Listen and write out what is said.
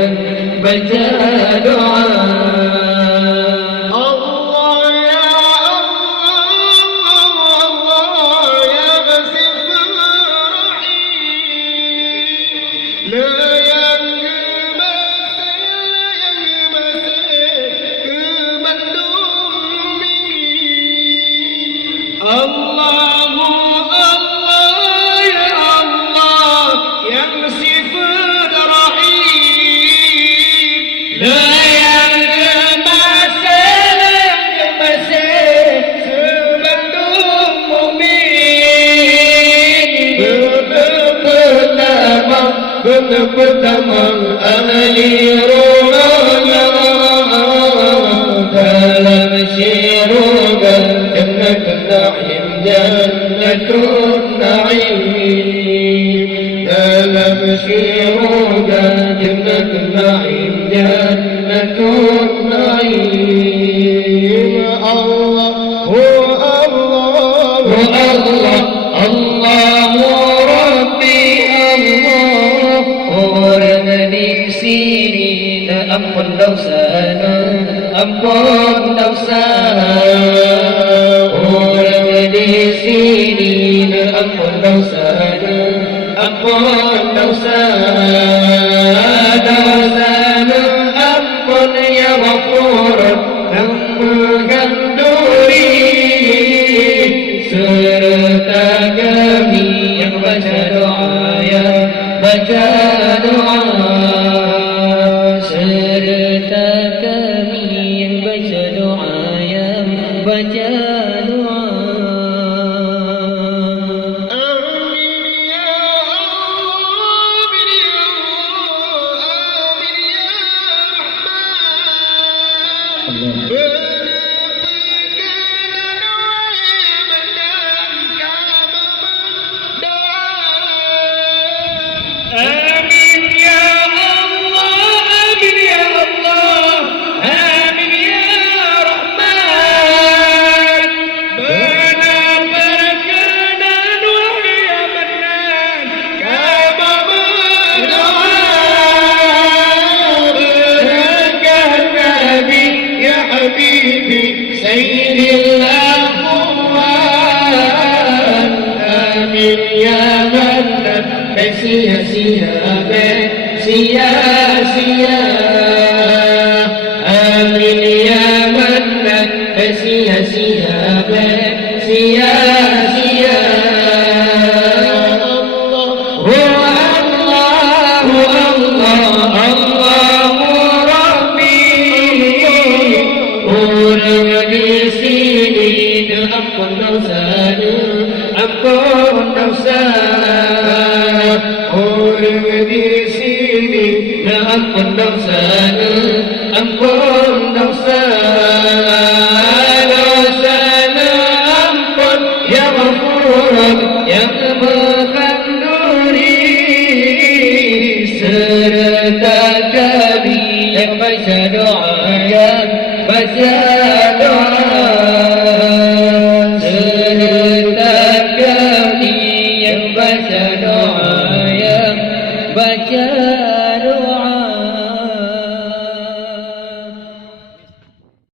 yang baca doa. Pertama ahli rumahnya dalam syurga Jannatul Na'im, Jannatul Na'im, dalam syurga Jannatul Na'im, Jannatul Na'im. Allahu Allah, Allah, Allahu Rabbi, Allah. Orang di sini ampun dosana, ampun dosa. Orang di sini ampun dosana, ampun dosa. Dosana ampun ya Ghafur, ampunkan duri serta kami yang baca doa ya baca doa, serta kami yang baca doa yang baca doa. Amin ya Allah, amin ya Allah, amin ya Rahman. Benar berkenan wahai ya Mannan, kama berdoa. Berkah Nabi ya Habibi Sayyidil Aqwan. Amin ya Mannan, sia-sia, sia-sia. Amin ya Mannan, sia-sia, sia-sia. Allahu Allah, Allahu Rabbi. Orang di sini ampun dosa, ampun dosa. Orang di sini ampun dosa, ampun